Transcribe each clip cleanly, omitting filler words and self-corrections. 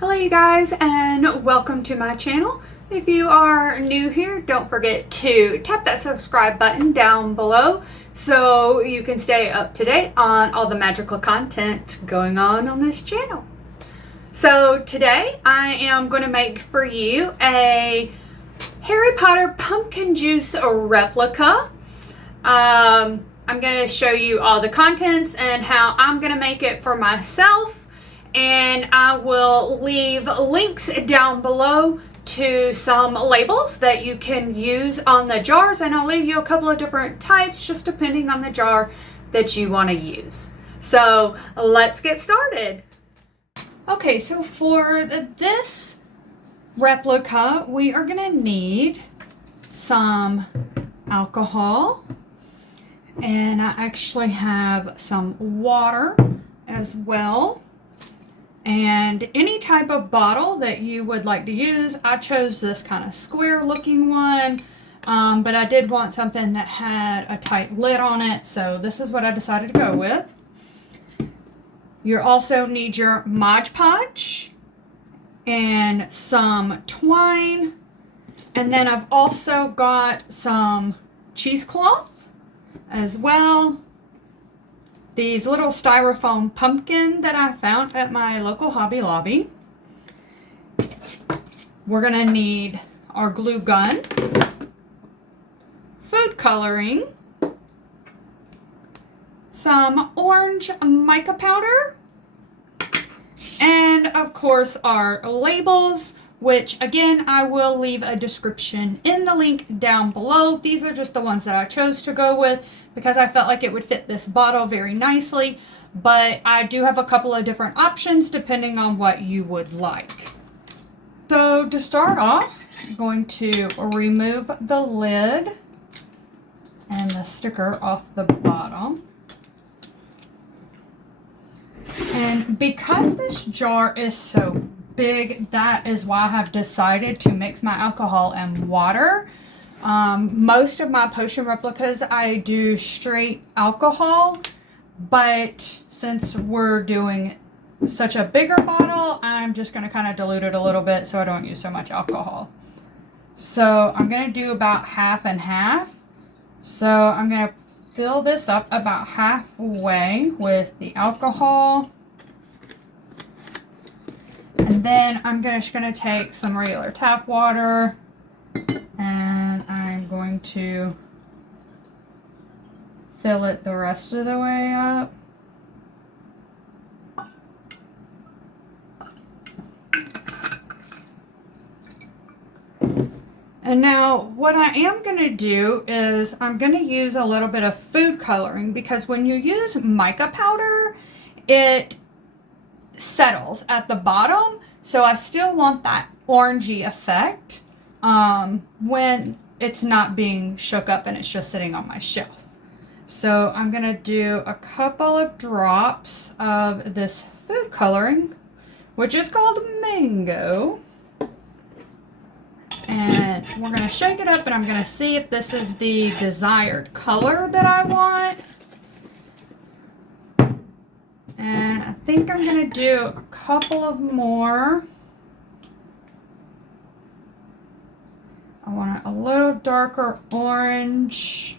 Hello you guys, and welcome to my channel. If you are new here, don't forget to tap that subscribe button down below so you can stay up to date on all the magical content going on this channel. So today I am going to make for you a Harry Potter pumpkin juice replica. I'm going to show you all the contents and how I'm going to make it for myself. And I will leave links down below to some labels that you can use on the jars, and I'll leave you a couple of different types just depending on the jar that you want to use. So let's get started. Okay, so for this replica, we are going to need some alcohol, and I actually have some water as well. And any type of bottle that you would like to use. I chose this kind of square looking one, but I did want something that had a tight lid on it, so this is what I decided to go with. You also need your Mod Podge and some twine, and then I've also got some cheesecloth as well. These little styrofoam pumpkin that I found at my local Hobby Lobby. We're going to need our glue gun, food coloring, some orange mica powder, and of course our labels, which again I will leave a description in the link down below. These are just the ones that I chose to go with because I felt like it would fit this bottle very nicely, but I do have a couple of different options depending on what you would like. So to start off, I'm going to remove the lid and the sticker off the bottom. And because this jar is so big, that is why I have decided to mix my alcohol and water. Most of my potion replicas I do straight alcohol, but since we're doing such a bigger bottle, I'm just going to kind of dilute it a little bit so I don't use so much alcohol. So I'm going to do about half and half. So I'm going to fill this up about halfway with the alcohol. And then I'm just going to take some regular tap water and I'm going to fill it the rest of the way up. And now what I am going to do is I'm going to use a little bit of food coloring, because when you use mica powder, it settles at the bottom, so I still want that orangey effect when it's not being shook up and it's just sitting on my shelf. So I'm going to do a couple of drops of this food coloring, which is called mango, and we're going to shake it up, and I'm going to see if this is the desired color that I want. And I think I'm going to do a couple of more. I want it a little darker orange.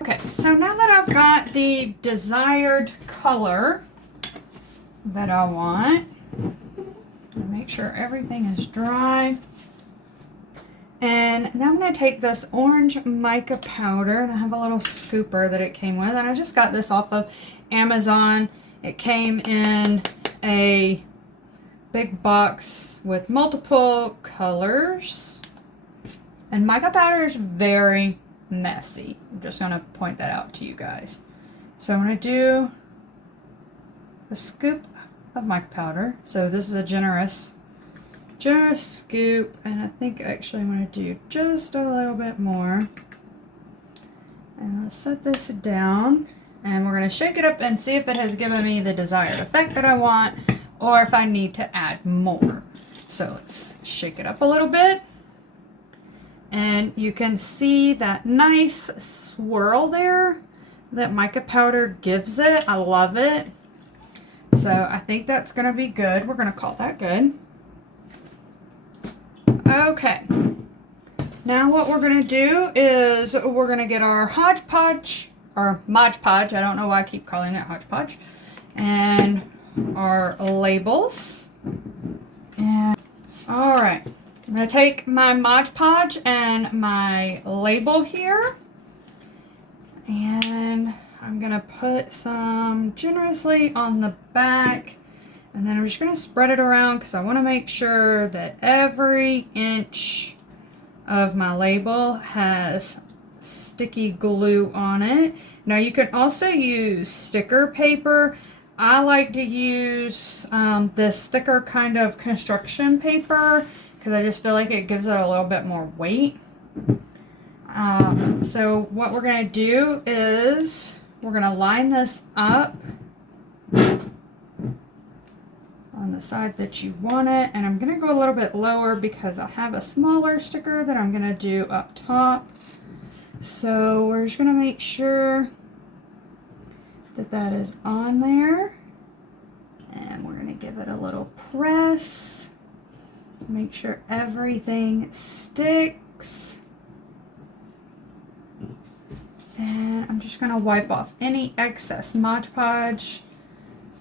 Okay, so now that I've got the desired color that I want, make sure everything is dry. And now I'm going to take this orange mica powder, and I have a little scooper that it came with, and I just got this off of Amazon. It came in a big box with multiple colors, and mica powder is very messy. I'm just going to point that out to you guys. So I'm going to do a scoop of mica powder. So this is a generous scoop, and I think actually I'm going to do just a little bit more. And let's set this down, and we're going to shake it up and see if it has given me the desired effect that I want, or if I need to add more. So let's shake it up a little bit, and you can see that nice swirl there that mica powder gives it. I love it. So I think that's going to be good. We're going to call that good. Okay. Now what we're going to do is we're going to get our hodgepodge, or Mod Podge. I don't know why I keep calling it hodgepodge. And our labels. And all right. I'm going to take my Mod Podge and my label here. And I'm going to put some generously on the back, and then I'm just going to spread it around because I want to make sure that every inch of my label has sticky glue on it. Now you can also use sticker paper. I like to use this thicker kind of construction paper because I just feel like it gives it a little bit more weight. So what we're going to do is we're going to line this up on the side that you want it, and I'm going to go a little bit lower because I have a smaller sticker that I'm going to do up top. So we're just going to make sure that that is on there, and we're going to give it a little press, make sure everything sticks. And I'm just going to wipe off any excess Mod Podge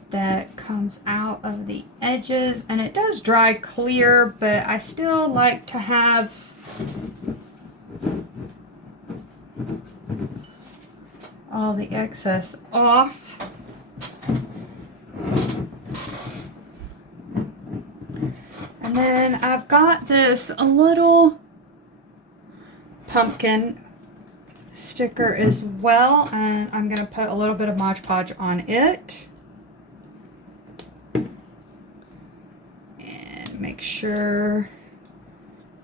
that comes out of the edges. And it does dry clear, but I still like to have all the excess off. And then I've got this little pumpkin sticker as well, and I'm going to put a little bit of Mod Podge on it and make sure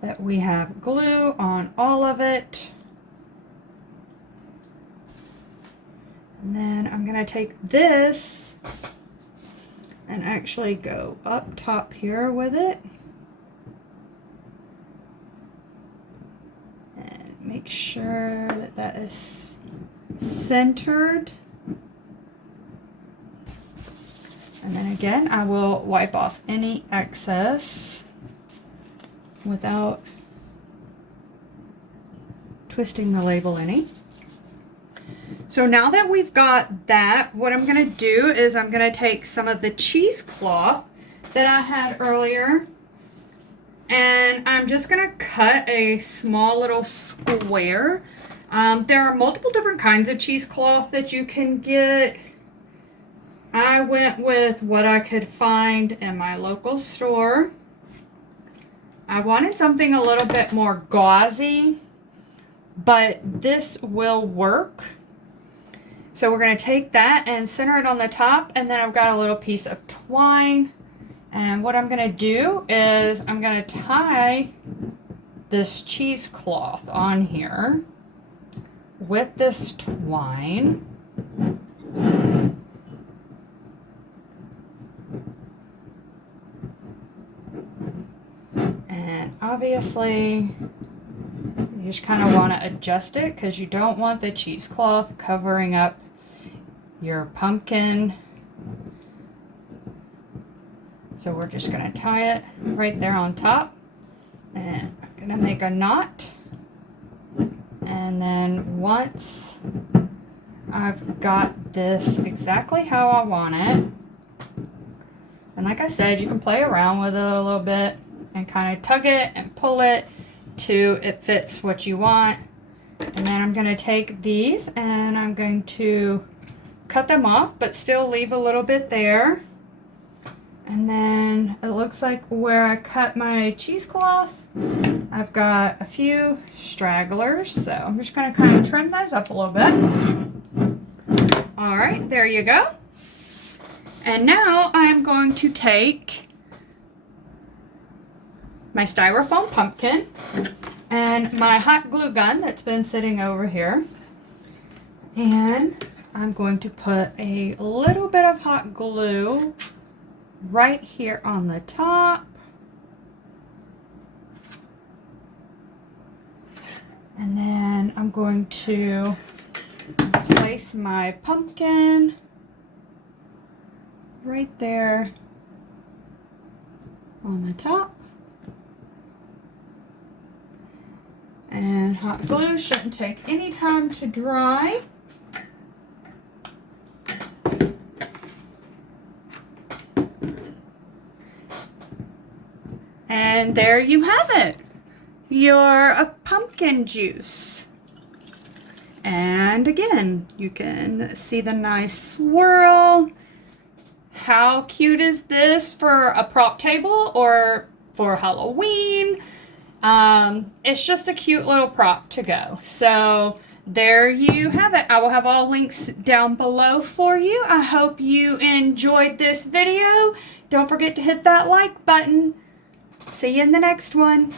that we have glue on all of it. And then I'm going to take this and actually go up top here with it. Make sure that that is centered. And then again, I will wipe off any excess without twisting the label any. So now that we've got that, what I'm going to do is I'm going to take some of the cheesecloth that I had earlier, and I'm just going to cut a small little square. There are multiple different kinds of cheesecloth that you can get. I went with what I could find in my local store. I wanted something a little bit more gauzy, but this will work. So we're going to take that and center it on the top, and then I've got a little piece of twine. And what I'm going to do is I'm going to tie this cheesecloth on here with this twine. And obviously, you just kind of want to adjust it because you don't want the cheesecloth covering up your pumpkin. So we're just going to tie it right there on top, and I'm going to make a knot. And then once I've got this exactly how I want it, and like I said, you can play around with it a little bit and kind of tug it and pull it till it fits what you want. And then I'm going to take these and I'm going to cut them off, but still leave a little bit there. And then it looks like where I cut my cheesecloth, I've got a few stragglers, so I'm just going to kind of trim those up a little bit. All right, there you go. And now I'm going to take my styrofoam pumpkin and my hot glue gun that's been sitting over here, and I'm going to put a little bit of hot glue right here on the top, and then I'm going to place my pumpkin right there on the top. And hot glue shouldn't take any time to dry. And there you have it, your pumpkin juice. And again, you can see the nice swirl. How cute is this for a prop table or for Halloween? It's just a cute little prop to go. So there you have it. I will have all links down below for you. I hope you enjoyed this video. Don't forget to hit that like button. See you in the next one.